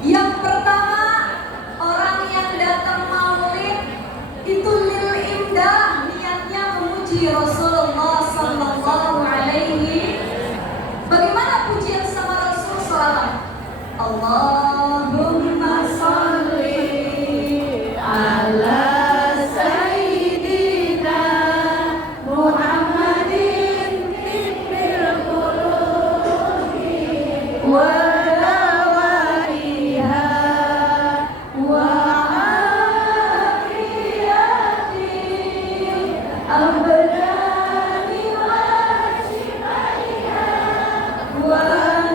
Yang pertama, orang yang datang maulid itu lil indah, niatnya memuji Rasulullah sallallahu alaihi. Bagaimana pujian sama Rasul selawat? Allahumma sholli ala sayyidina Muhammadin tibbil qulubi wa dawaiha wa afiyati abdani wa shifaiha wa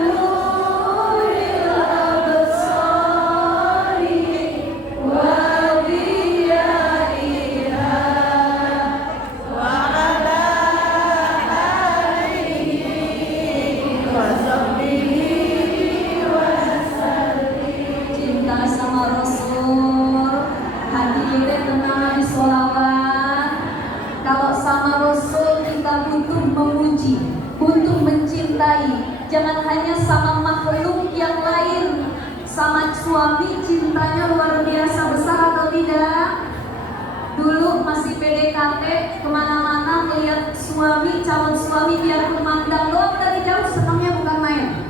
nuril absari wa diyaiha wa ala alihi wa sahbihi wa sallim. Cinta sama Rasul, hadirin tenang sholawat. Kalau sama Rasul kita butuh memuji, butuh mencintai. Jangan hanya sama makhluk yang lain. Sama suami cintanya luar biasa besar atau tidak? Dulu masih PDKT, kemana-mana melihat suami, calon suami biarpun mandang doang dari jauh, senangnya bukan main.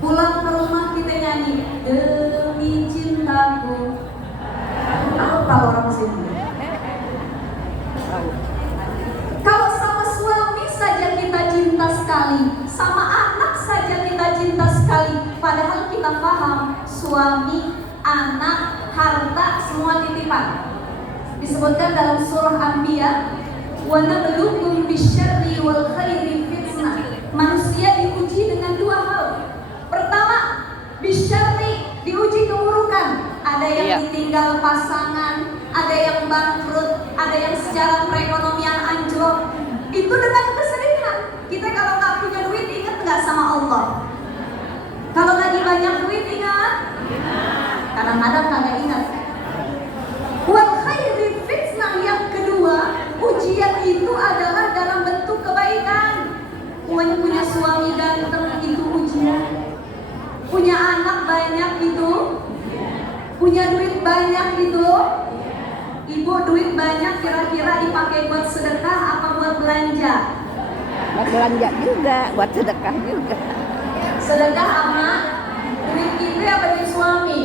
Pulang ke rumah kita nyanyi demi cintaku. Tahu kalau orang sini. Kalau sama suami saja kita cinta sekali, sama anak saja kita cinta sekali. Padahal kita paham suami, anak, harta semua titipan. Disebutkan dalam surah Anbiya, wa nabluukum bisyarri wal khairi fitnah. Manusia diuji dengan dua hal. Pertama, bisyarri, diuji keburukan. Ada yang ditinggal pasangan, ada yang bangkrut, ada yang secara perekonomian anjlok. Itu dengan kesedihan. Kita kalau nggak punya duit ingat nggak sama Allah? Kalau lagi banyak duit ingat? Kadang-kadang kagak ingat. Wal khairi fitnah, yang kedua, ujian itu adalah dalam bentuk kebaikan. Punya suami ganteng itu ujian. Punya anak banyak itu, punya duit banyak itu. Ibu duit banyak kira-kira dipakai buat sedekah apa buat belanja? Buat belanja juga, buat sedekah juga. Sedekah sama duit kita apa duit suami?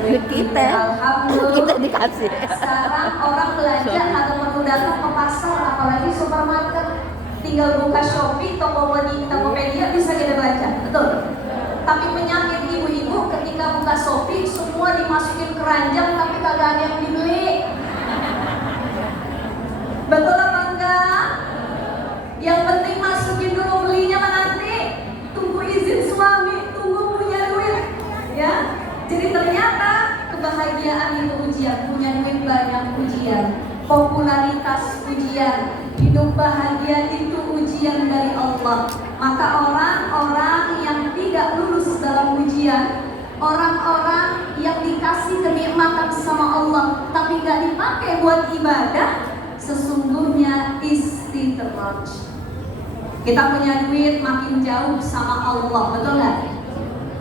Duit kita, Alhamdulillah. kita dikasih. Sekarang orang belanja atau perlu datang ke pasar, apalagi supermarket, tinggal buka Shopee, Tokopedia bisa kita belanja, betul? Tapi penyakit ibu-ibu ketika buka Shopee semua dimasukin keranjang tapi kagak ada yang dibeli. Betul apa enggak? Yang penting masukin dulu, belinya mah nanti. Tunggu izin suami, tunggu punya duit, ya. Jadi ternyata kebahagiaan itu ujian, punya duit banyak ujian, popularitas ujian, hidup bahagia itu ujian dari Allah. Maka orang-orang yang tidak lulus dalam ujian, orang-orang yang dikasih kenikmatan sama Allah tapi gak dipakai buat ibadah, sesungguhnya istidraj. Kita punya duit makin jauh sama Allah, betul gak?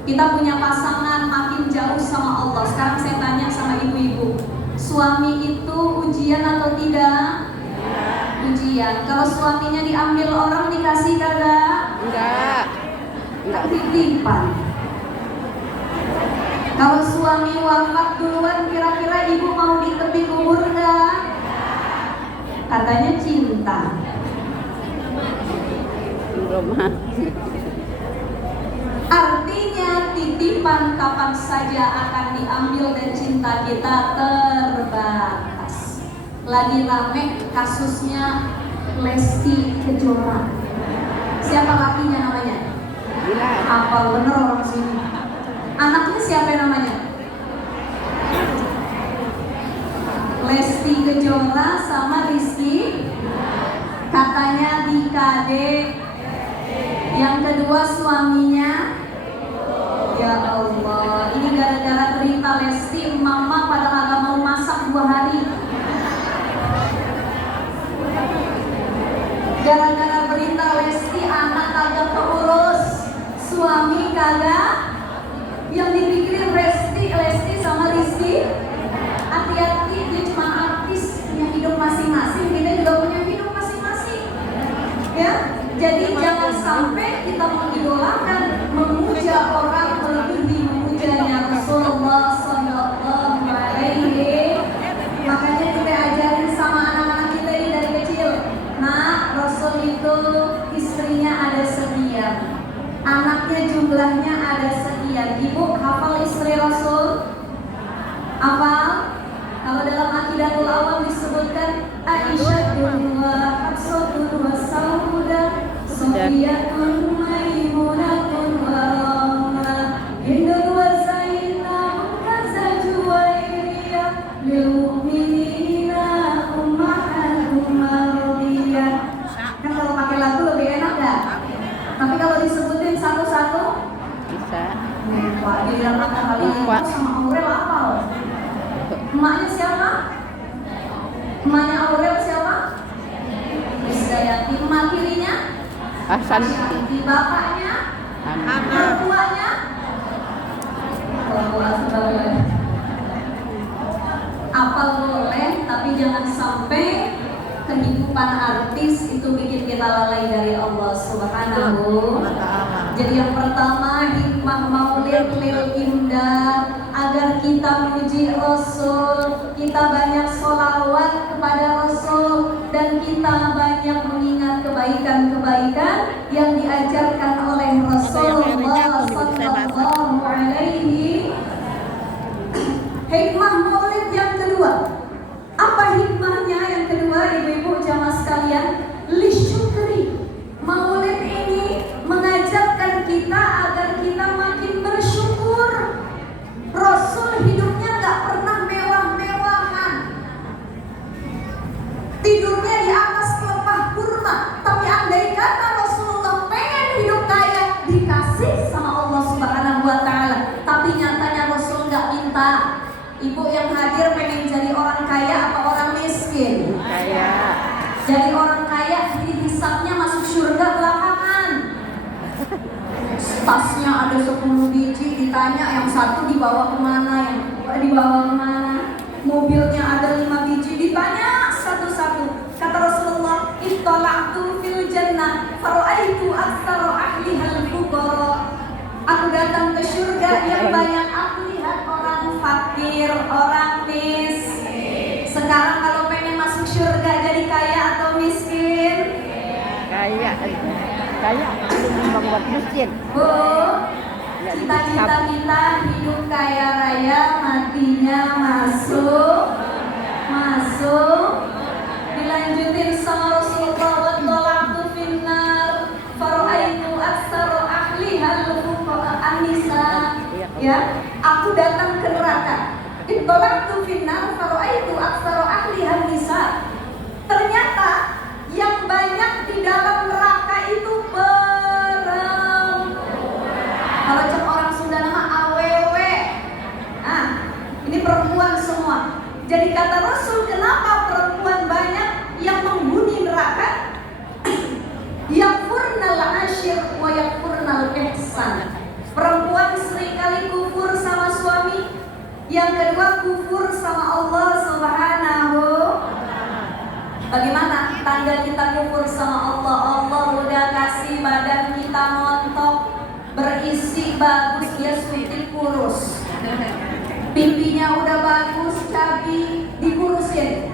Kita punya pasangan makin jauh sama Allah. Sekarang saya tanya sama ibu-ibu, suami itu ujian atau tidak? Ujian. Kalau suaminya diambil orang dikasih kagak? Enggak. Titipan. Kalau suami wafat duluan, kira-kira ibu mau di tepi kubur enggak? Katanya cinta. Belum mati. Artinya titipan kapan saja akan diambil dan cinta kita terbatas. Lagi rame kasusnya Lesti Kejora. Siapa lakinya namanya? Gila. Apa bener orang sini? Anaknya siapa namanya? Lesti Kejora sama Rizky. Katanya di KD. Yang kedua suaminya. Ya Allah, ini gara-gara berita Lesti, mama pada kagak mau masak 2 hari. Gara-gara berita Lesti, anak kagak keurus, suami kagak jumlahnya ada sekian. Ibu hafal istri Rasul? Hafal? Kalau dalam Aqidatul Awam disebutkan Aisyatun wa Hafsatun wa Saudah, Sofiyatun Maimunatun wa Ramlah, Hindun wa Zainab kaza Juwairiyah, lil mu'minina ummahatum mardiyah. Kan kalau pakai lagu lebih enak gak? Tapi kalau disebutin satu-satu Bisa. Pak, giliran makan kali ini sama Aurel apa? Emaknya siapa? Emaknya Aurel siapa? Isdayati. Emak kirinya? Hasan. Di bapaknya? Mertuanya? Apa boleh, tapi jangan sampai kehidupan artis itu bikin kita lalai dari Allah Subhanahu. Jadi yang pertama, hikmah maulid lil imdad, agar kita memuji Rasul, kita banyak sholawat kepada Rasul, dan kita banyak mengingat kebaikan-kebaikan yang diajarkan oleh Rasulullah Sallallahu Alaihi. Hikmah maulid yang kedua, apa hikmahnya yang kedua, ibu-ibu jamaah sekalian? Lisyukri. Maulid ini mengajarkan kita agar kita makin bersyukur. Rasul hidupnya gak pernah mewah-mewahan, tidurnya di atas pelepah kurma. Tapi andai kata Rasulullah pengen hidup kaya, dikasih sama Allah Subhanahu wa Ta'ala. Tapi nyatanya Rasul gak minta. Ibu yang hadir pengen jadi orang kaya apa orang miskin? Kaya. Jadi orang kaya dihisapnya masuk surga belakangan. Tasnya ada 10 biji, ditanya yang satu dibawa kemana, yang kedua dibawa kemana. Mobilnya ada 5 biji, ditanya satu-satu. Kata Rasulullah, ittala'tu fil jannah fara'aitu aktsara ahlihal fuqara. Aku datang ke surga yang banyak aku lihat orang fakir, orang miskin. Sekarang kalau pengen masuk surga jadi kaya atau miskin? Kaya. Kaya. Membuat masjid. Bu, cita-cita kita hidup kaya raya, matinya masuk. Dilanjutin sama Rasulullah, wadhala'tu finnar fara'aitu aktsara ahlihal an-nisa. Ya, aku datang ke neraka. Wadhala'tu finnar fara'aitu aktsara ahlihan nisa. Ternyata yang banyak di dalam neraka itu perempuan. Kalau cek orang Sunda nama awewe. Nah, ini perempuan semua. Jadi kata Rasul, kenapa perempuan banyak yang menghuni neraka? Yakfurnal asyir wa yakfurnal ihsan. Perempuan seringkali kufur sama suami. Yang kedua kufur sama Allah Subhanahu. Bagaimana tanda kita kufur sama Allah? Allah udah kasih badan kita montok, berisi bagus, dia suntik kurus. Pipinya udah bagus, cabi, dikurusin.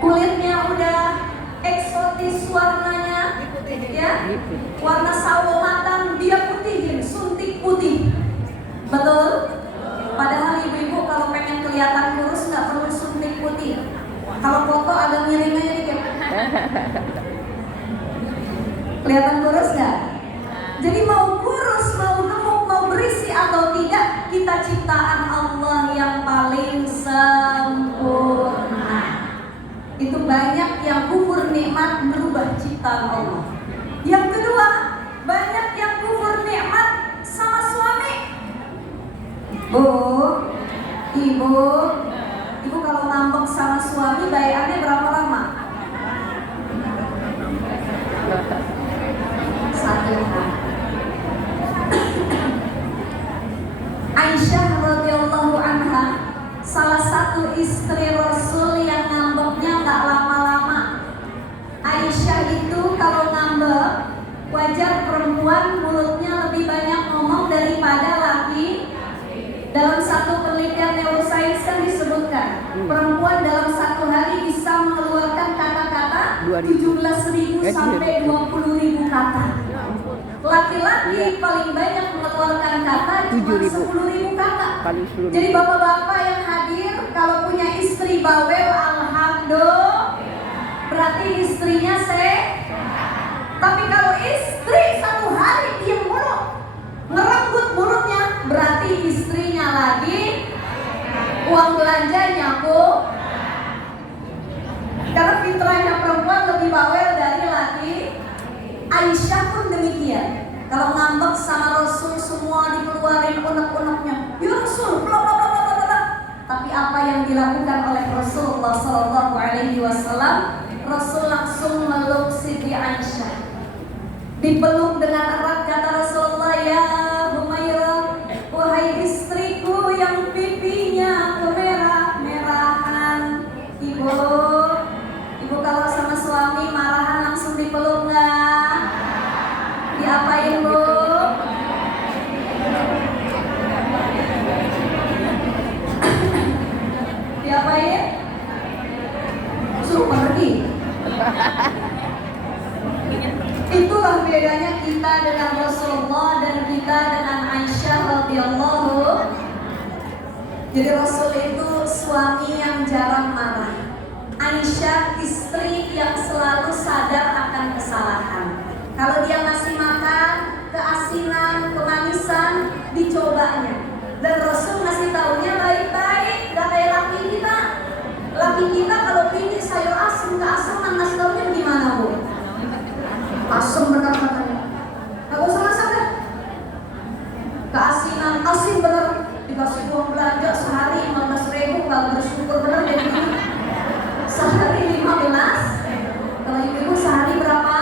Kulitnya udah eksotis warnanya, ya, warna sawo matang, dia putihin, suntik putih. Betul? Padahal ibu-ibu kalau pengen kelihatan kurus nggak perlu suntik putih. Kalau foto agak miring aja dikit. Kelihatan kurus nggak? Jadi mau kurus, mau gemuk, mau berisi atau tidak, kita ciptaan Allah yang paling sempurna. Itu banyak yang kufur nikmat merubah ciptaan Allah. Yang kedua, banyak yang kufur nikmat sama suami. Bu, ibu kalau ngambek sama suami bayarannya berapa lama? 1 hari. Aisyah radhiyallahu anha, salah satu istri Rasul yang ngambeknya nggak lama-lama. Aisyah itu kalau ngambek, wajar perempuan mulutnya lebih banyak ngomong daripada laki. Dalam satu penelitian neurosains kan disebutkan, perempuan dalam 1 hari bisa mengeluarkan kata-kata 17.000 sampai 20.000 kata. Laki-laki paling banyak mengeluarkan mengeluarkan kata cuma 10.000 kata. Kali 10.000. Jadi bapak-bapak yang hadir kalau punya istri bawel, alhamdulillah, berarti istrinya tapi kalau istri satu hari diam mulu, ngerenggut mulutnya, berarti istrinya lagi uang belanjanya karena fitrahnya perempuan lebih bawel dari laki. Aisyah pun demikian. Kalau ngambek sama Rasul semua dikeluarin unek-uneknya, ya Rasul, bla bla bla bla bla. Tapi apa yang dilakukan oleh Rasulullah Sallallahu Alaihi Wasallam? Rasul langsung meluk Siti Aisyah, dipeluk dengan erat. Kata Rasulullah, ya Humairah, wahai istriku yang pipinya kemerah-merahan. Ibu kalau sama suami marahan langsung dipeluk nggak? Diapain Bu? Diapain? Suruh pergi. Itulah bedanya kita dengan Rasulullah dan kita dengan Aisyah radhiyallahu. Jadi Rasul itu suami yang jarang marah. Aisyah istri yang selalu sadar akan kesalahan. Kalau dia ngasih makan, keasinan, kemanisan, dicobanya. Dan Rasul ngasih taunya baik-baik, gak kayak laki kita. Laki kita kalau pilih sayur asem, keaseman, ngasih taunya gimana Bu? Asem bener katanya. Gak usah masak dah. Keasinan, asin bener. Dikasih uang belanja sehari 15.000, kalau bersyukur bener deh. Sehari 15. Kalau ibu sehari berapa?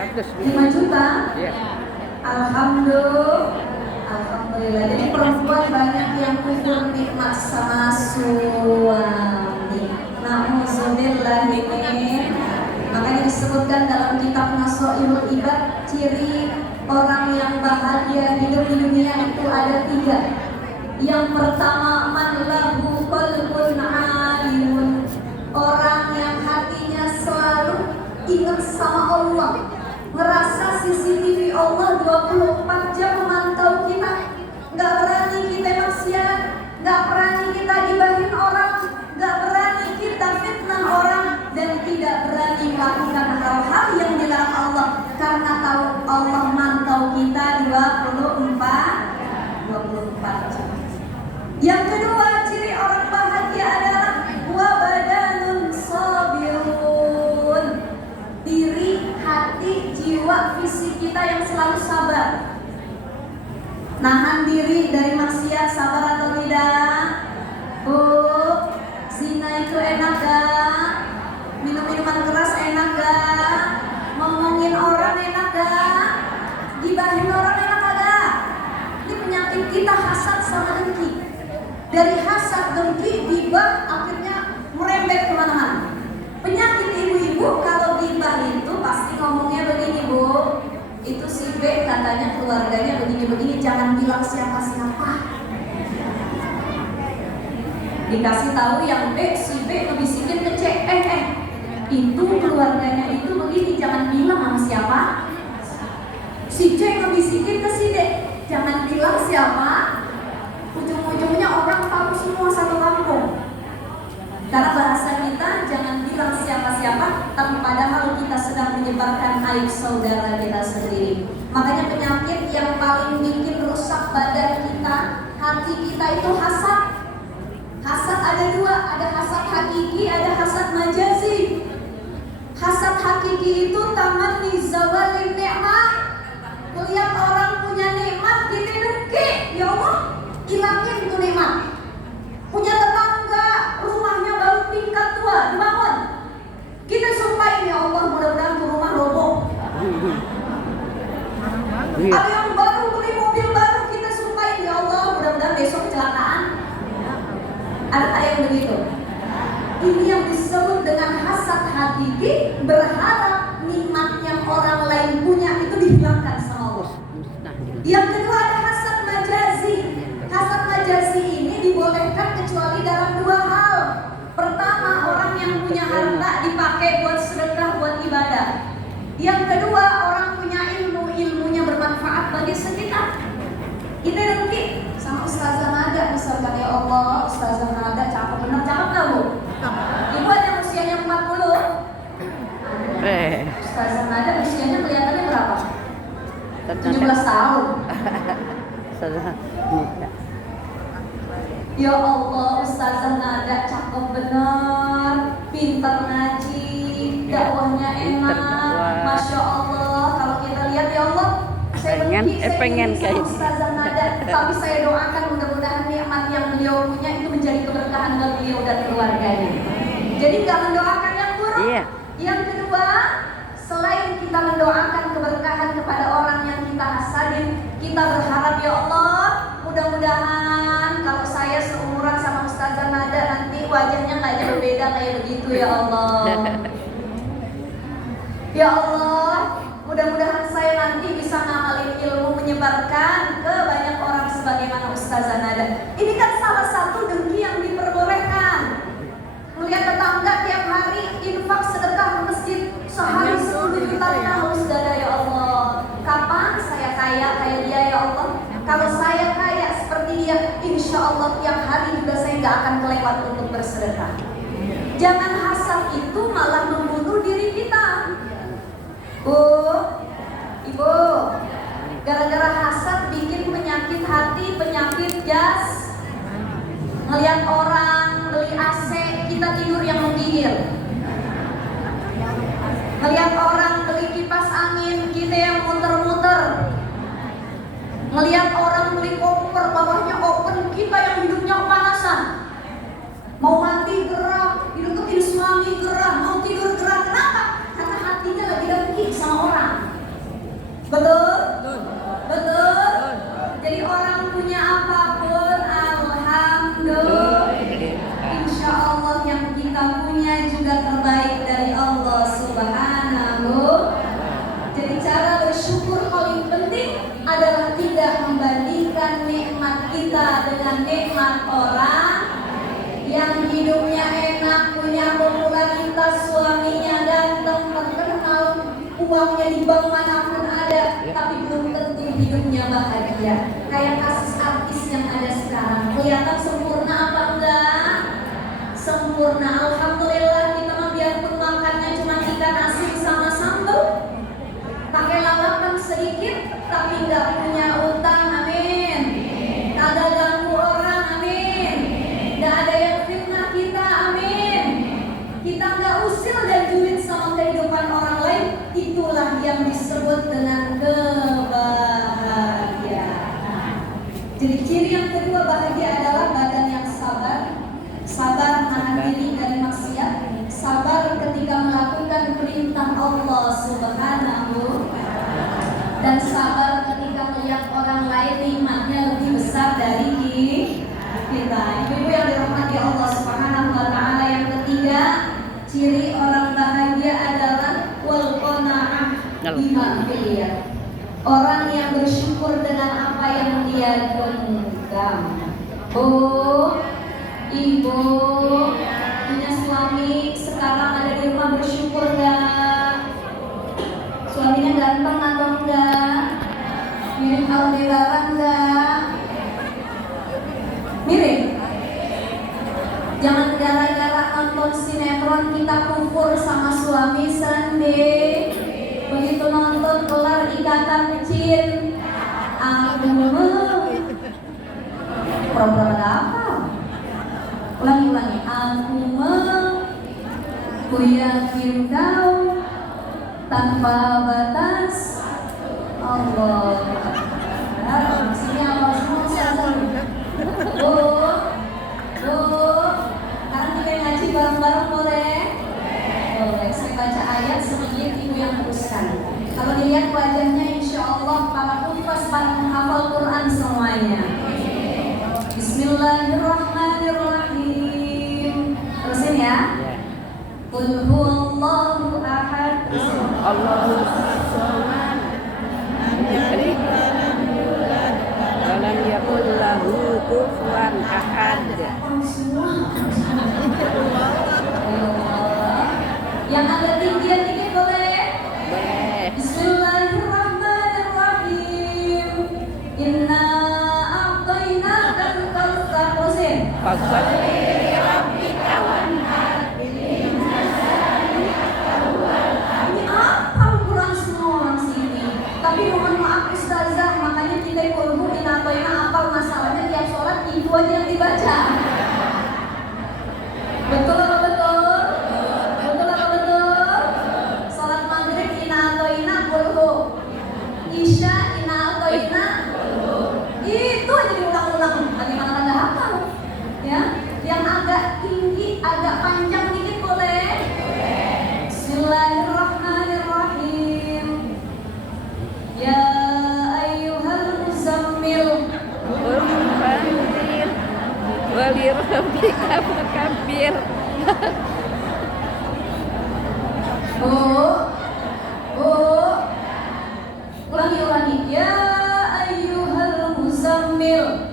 5 juta. Alhamdulillah. Jadi perempuan banyak yang kufur nikmat sama suami. Na'udzubillah min. Makanya disebutkan dalam kitab Nasoihul Ibad, ciri orang yang bahagia hidup di dunia itu ada 3. Yang pertama, man lahu qalbun alimun, orang yang hatinya selalu ingat sama Allah, ngerasa CCTV Allah 24 jam memantau kita. Gak berani kita maksiat, gak berani kita gibahin orang, gak berani kita fitnah orang, dan tidak berani melakukan hal-hal yang dilarang Allah, karena tahu Allah mantau kita 24 jam. Yang kedua, ciri orang bahagia adalah wabadanun sabirun, diri, hati, jiwa, fisik kita yang selalu sabar. Nahan diri dari maksiat, sabar atau tidak? Bu, zina itu enak gak? Minum-minuman keras enak gak? Ngomongin orang enak gak? Gibahin orang enak gak? Ini penyakit kita, hasad sama dengki. Dari hasad, dengki, gibah akhirnya merembet kemana-mana. Penyakit ibu-ibu kalau gibah itu pasti ngomongnya begini Bu, itu si B katanya keluarganya begini-begini, jangan bilang siapa-siapa. Dikasih tahu yang B, si B ngebisikin ke C, itu keluarganya itu begini, jangan bilang sama siapa. Si C ngebisikin ke si D, jangan bilang siapa. Ujung-ujungnya orang tahu semua satu kampung. Karena bahasa kita jangan bilang siapa-siapa, tapi padahal kita sedang menyebarkan aib saudara kita sendiri. Makanya penyakit yang paling bikin rusak badan kita, hati kita itu hasad. Hasad ada 2, ada hasad hakiki, ada hasad majazi. Hasad hakiki itu tamanni zawalin ni'mah. Melihat orang punya nikmat, kita dengki, ya Allah, hilangin itu nikmat. Punya tetangga, rumahnya baru tingkat 2 dibangun, kita sumpahin, ya Allah, mudah-mudahan tuh rumah roboh. Ada yang baru beli mobil baru, kita sumpahin, ya Allah, mudah-mudahan besok kecelakaan. Ada yang begitu. Ini yang disebut dengan hasad hakiki, berharap nikmat yang orang lain punya itu dihilangkan sama Allah. Yang kedua ada hasad majazi. Hasad majazi ini dibolehkan kecuali dalam 2 hal. Pertama, orang yang punya harta dipakai buat sedekah, buat ibadah. Yang kedua, orang punya ilmu, ilmunya bermanfaat bagi sekitar. dengki sama Ustazah Nada misalkan, ya Allah, Ustazah Nada cakep bener, cakep nggak Bu? Ibu ada usianya 40. Ustazah Nada usianya kelihatannya berapa? 17 tahun. Ya Allah, Ustazah Nada cakep bener, pinter ngaji, dakwahnya enak, Masya Allah. Kalau kita lihat, ya Allah, saya pengen kayak Ustazah Nada, tapi saya doakan mudah-mudahan nikmat yang beliau punya itu menjadi keberkahan bagi beliau dan keluarganya. Jadi nggak mendoakan yang buruk. Iya. Yang kedua, selain kita mendoakan keberkahan kepada orang yang kita hasadin, kita berharap, ya Allah, mudah-mudahan kalau saya seumuran sama Ustazah Nada nanti wajahnya nggak jauh beda kayak begitu, ya Allah. Ya Allah, mudah-mudahan saya nanti bisa ngamalin ilmu menyebarkan ke banyak orang sebagaimana Ustazah Nada. Ini kan salah satu dengki yang diperbolehkan. Melihat tetangga tiap hari infak sedekah ke masjid sehari 10 juta nangis dada, ya Allah. Kapan saya kaya kayak dia, ya Allah? Kalau saya kaya seperti dia, insya Allah tiap hari juga saya nggak akan kelewat untuk bersedekah. Jangan hasad itu malah membunuh diri kita. Bu, Ibu, gara-gara hasad bikin penyakit hati, penyakit jas. Ngelihat orang beli AC, kita tidur yang menggigil. Ngelihat orang beli kipas angin, kita yang muter-muter. Ngelihat orang beli koper, bawahnya open, kita yang hidupnya kepanasan. Mau mati gerah, dideketin suami gerah, mau tidur gerah. Kenapa? Karena hatinya lagi dengki sama orang. Betul? Betul? Jadi orang punya apapun, alhamdulillah, insya Allah yang kita punya juga terbaik dari Allah Subhanahu. Jadi cara bersyukur paling penting adalah tidak membandingkan nikmat kita dengan nikmat orang yang hidupnya enak, punya popularitas, suaminya ganteng, terkenal, uangnya di bank manapun ada, tapi belum tentu hidupnya bahagia. Kayak kasus artis yang ada sekarang, kelihatan sempurna apa enggak? Sempurna, alhamdulillah. Kita mah biarpun makannya cuma ikan asin sama sambal, pakai lalapan sedikit, tapi nggak punya utang, amin. Kagak ganggu orang, amin. Nggak ada yang fitnah kita, amin. Kita nggak usil dan julid sama kehidupan orang lain. Itulah yang disebut dengan kebahagiaan. Jadi ciri yang kedua bahagia adalah badan yang sabar. Sabar menahan diri dari maksiat. Sabar ketika melakukan perintah Allah Subhanahu. Dan sabar ketika melihat orang lain nikmatnya lebih besar dari kita. Ibu yang dirahmati Allah Subhanahu wa taala, yang ketiga, ciri orang bahagia adalah wal qanaah bima fiya. Orang yang bersyukur dengan apa yang dia genggam. Bu, Ibu punya suami sekarang ada di rumah, bersyukur enggak? Suaminya ganteng atau enggak? Mirip Aldebaran enggak? Mirip? Jangan gara-gara nonton sinetron kita kufur sama suami sendiri. Begitu nonton kelar ikatan jin, aku program apa? Ulangi. Aku yakin kau tanpa batas Allah. Maksudnya Allah semua saja. Bu, sekarang kita ngaji bareng-bareng boleh? Boleh. Saya baca ayat sedikit, ibu yang teruskan. Kalau dilihat wajahnya, insya Allah para hufaz, para menghafal Quran semuanya. Bismillahirrahmanirrahim. Terusin ya. Qul huwallahu ahad. Allahu samad. Walam yakul lahu kufuwan ahad. Yang agak tinggian dikit boleh? Boleh. Bismillahirrahmanirrahim. Inna Fasalli rabbika wanhar. Ini apa Al-Quran semua orang sini? Tapi mohon maaf Ustazah, makanya kita ikut inatoina apal masalahnya tiap sholat itu aja yang dibaca. Betul apa betul? Betul apa betul? Sholat maghrib inatoina kulhu, isya inatoina, itu aja diulang-ulang. Bagaimana anda hafal? Ya, yang agak tinggi, agak panjang dikit boleh? Bismillahirrahmanirrahim. Ya ayyuhal muzammil. Fanzir wali rabbika fakabbir. Bu, ulangi. Ya ayyuhal muzammil.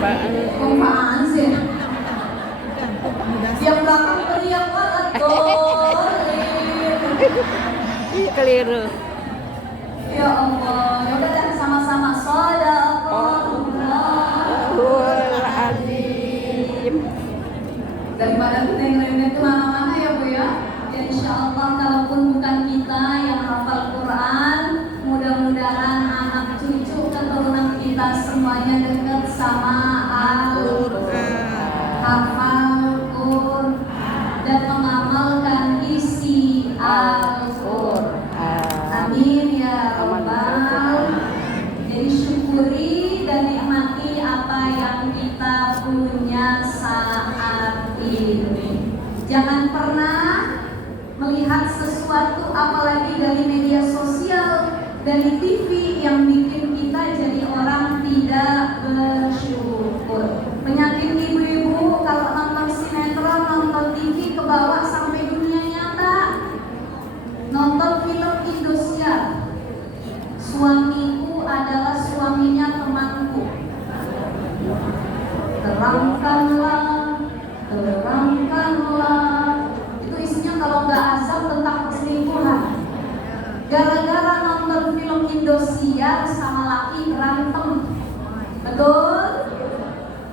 Apaan sih? Yang belakang teriak waladolin. Keliru. Ya Allah, ya udah dah sama-sama shadaqallah. Azim. Daripada kita yang remeh kemana-mana ya Bu ya. Ya insya Allah kalaupun bukan kita yang hafal Quran, mudah-mudahan anak cucu keturunan kita semuanya dekat sama hafal Quran dan mengamalkan isi Al-Quran. Amin ya Rabbal. Jadi syukuri dan nikmati apa yang kita punya saat ini. Jangan pernah melihat sesuatu apalagi dari media sosial, dari TV yang bikin kita jadi orang tidak bersyukur. Penyakit ibu-ibu kalau nonton sinetron, nonton TV kebawa sampai dunia nyata. Nonton film Indosiar, suamiku adalah suaminya temanku. Terangkanlah. Itu isinya kalau nggak azab tentang perselingkuhan. Gara-gara nonton film Indosiar sama laki berantem. Betul?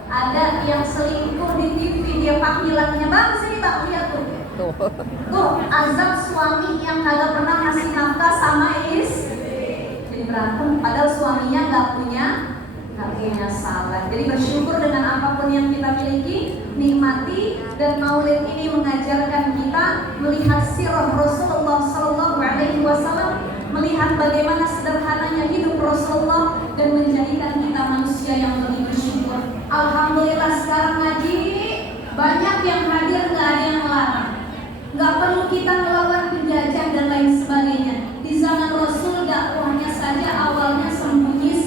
Ada yang selingkuh di TV, dia panggilannya, bang sini bang, lihat tuh. Tuh, azab suami yang kagak pernah ngasih nafkah sama jadi berantem, padahal suaminya nggak punya salah. Jadi bersyukur dengan apapun yang kita miliki, nikmati. Dan maulid ini mengajarkan kita melihat sirah Rasulullah Sallallahu Alaihi Wasallam, melihat bagaimana sederhananya hidup Rasulullah dan menjadikan kita manusia yang lebih bersyukur. Alhamdulillah sekarang ngaji banyak yang hadir, nggak ada yang melarang. Nggak perlu kita melawan penjajah dan lain sebagainya. Di zaman Rasul dakwahnya saja awalnya sembunyi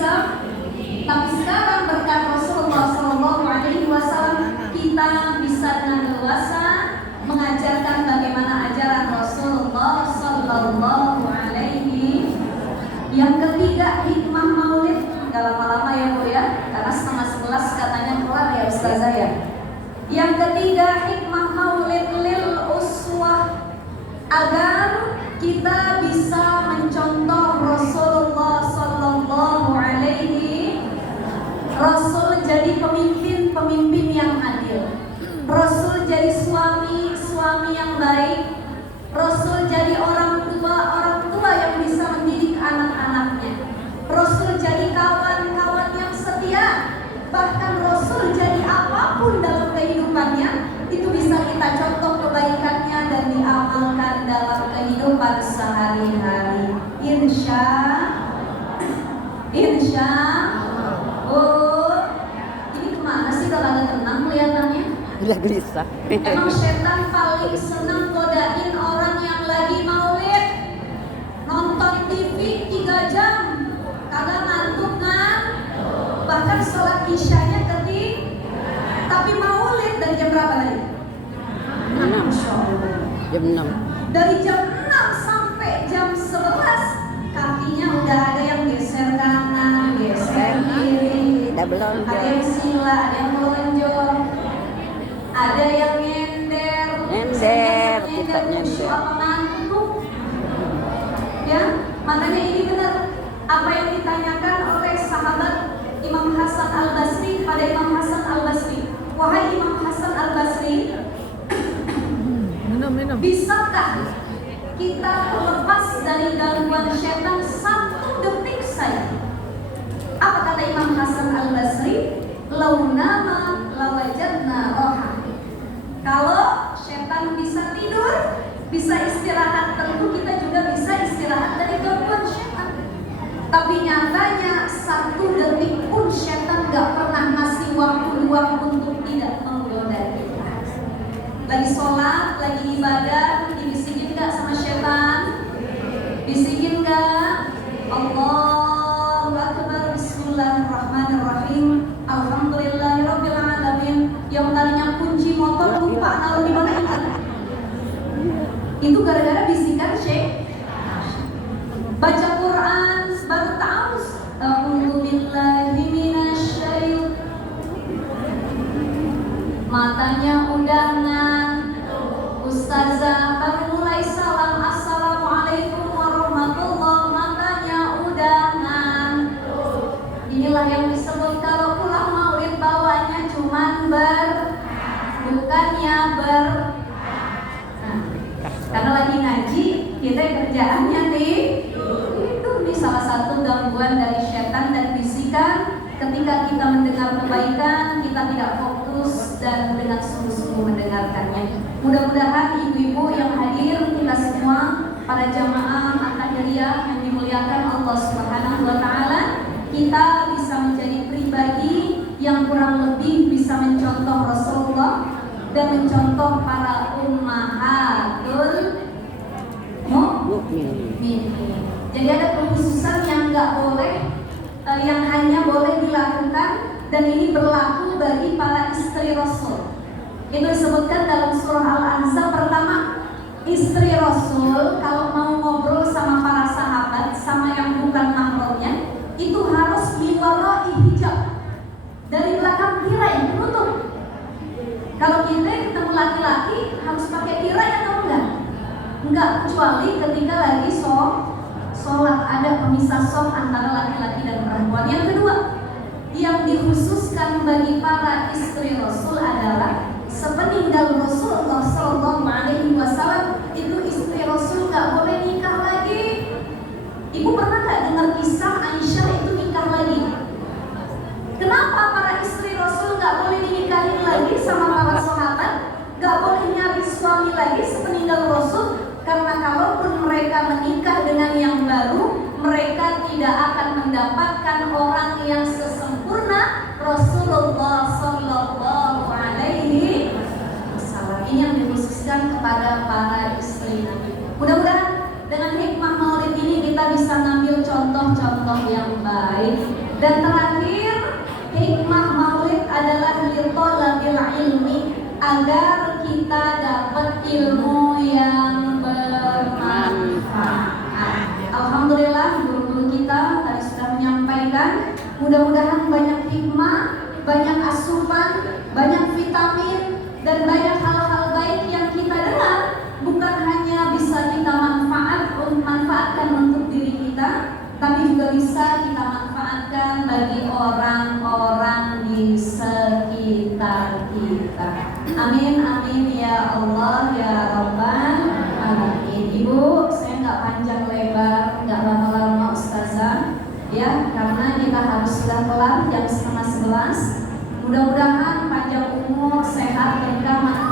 tapi sekarang berkat Rasulullah Sallallahu Alaihi Wasallam kita bisa dengan leluasa mengajarkan bagaimana ajaran Rasulullah Sallallahu Alaihi. Yang ketiga, hikmah maulid. Gak lama-lama ya Bu ya, karena 10:30 katanya kelar ya Ustazah ya. Yang ketiga, hikmah maulid lil uswah, agar kita bisa mencontoh Rasulullah Sallallahu Alaihi. Rasul jadi pemimpin yang adil. Rasul jadi suami yang baik. Rasul jadi orang tua yang bisa mendidik anak-anaknya. Rasul jadi kawan yang setia. Bahkan Rasul jadi apapun dalam kehidupannya, itu bisa kita contoh kebaikannya dan diamalkan dalam kehidupan sehari-hari. Insya ini kemana sih kalau agak tenang kelihatannya? Udah gelisah. Emang setan paling senang godain orang yang lagi maulid. Nonton TV 3 jam, kagak ngantuk kan? Bahkan sholat isyanya tapi maulid dari jam berapa tadi? 6. Jam 6. Dari jam 6 sampai jam 11 kakinya udah ada yang geser kanan, geser kiri, ada yang sila, ada yang melonjor, ada yang nyender, kita nyender. apa ngantuk. Ya, makanya ini benar apa yang ditanyakan oleh sahabat Imam Hasan Al Basri pada Imam Hasan Al Basri. Wahai Imam Hasan Al-Basri, bisakah kita terlepas dari gangguan setan 1 detik saja? Apa kata Imam Hasan Al-Basri? Launama lawajadna roha. Kalau setan bisa tidur, bisa istirahat, tentu kita juga bisa istirahat dari gangguan setan. Tapi nyatanya 1 detik pun setan gak pernah ngasih waktu luang untuk tidak menggoda kita. Lagi sholat, lagi ibadah, dibisikin gak sama setan? Bisikin gak? Allahu Akbar, Bismillahirrahmanirrahim, Alhamdulillahirabbil alamin. Yang tadinya kunci motor lupa naruh di mana itu gara-gara bisikan syekh. Baca Quran baru tahu a'udzu billahi minasyaitonir. Matanya udangan, ustazah baru mulai salam assalamualaikum warahmatullahi, matanya udangan. Inilah yang disebut kalau pulang maulid bawanya cuman bukannya karena lagi ngaji, kita kerjaannya itu salah satu gangguan dari setan dan bisikan. Ketika kita mendengar kebaikan, kita tidak fokus dan dengan sungguh-sungguh mendengarkannya. Mudah-mudahan ibu-ibu yang hadir, kita semua, para jamaah At-Tahiriyah yang dimuliakan Allah Subhanahu wa Ta'ala, kita bisa menjadi pribadi yang kurang lebih bisa mencontoh Rasulullah dan mencontoh para ummahatul mukminin. Jadi ada kekhususan yang nggak boleh, yang hanya boleh dilakukan, dan ini berlaku bagi para istri Rasul. Itu disebutkan dalam surah Al-Ahzab. Pertama, istri Rasul kalau mau ngobrol sama para sahabat, sama yang bukan mahramnya, itu harus miwarai hijab, dari belakang tirai menutup. Kalau kita ketemu laki-laki harus pakai tirai atau enggak? Enggak, kecuali ketika lagi sholat, ada pemisah sholat antara laki-laki dan perempuan. Yang kedua, yang dikhususkan bagi para istri Rasul adalah sepeninggal Rasulullah SAW, itu istri Rasul nggak boleh nikah lagi. Ibu pernah nggak dengar kisah Aisyah itu nikah lagi? Kenapa para istri Rasul nggak boleh dinikahin lagi sama para sahabat? Nggak boleh nyari suami lagi sepeninggal Rasul? Karena kalaupun mereka menikah dengan yang baru, mereka tidak akan mendapatkan orang yang sesempurna Rasulullah Sallallahu Alaihi Wasallam. Ini yang dikhususkan kepada para istri Nabi. Mudah-mudahan dengan hikmah maulid ini kita bisa ngambil contoh-contoh yang baik. Dan terakhir, hikmah maulid adalah litolabil ilmi, agar kita dapat ilmu yang bermanfaat. Alhamdulillah guru-guru kita tadi sudah menyampaikan. Mudah-mudahan banyak hikmah, banyak asupan, banyak vitamin, dan banyak hal-hal baik yang kita dengar. Bukan hanya bisa kita manfaatkan untuk diri kita, tapi juga bisa kita manfaatkan bagi orang-orang di sekitar kita. Amin, amin ya Allah ya Rabbal Alamin. Ibu, saya nggak panjang lebar, nggak lama-lama ustazah, ya, karena kita harus sudah kelar jam 10:30. Mudah-mudahan panjang umur, sehat, berkah, manfaat.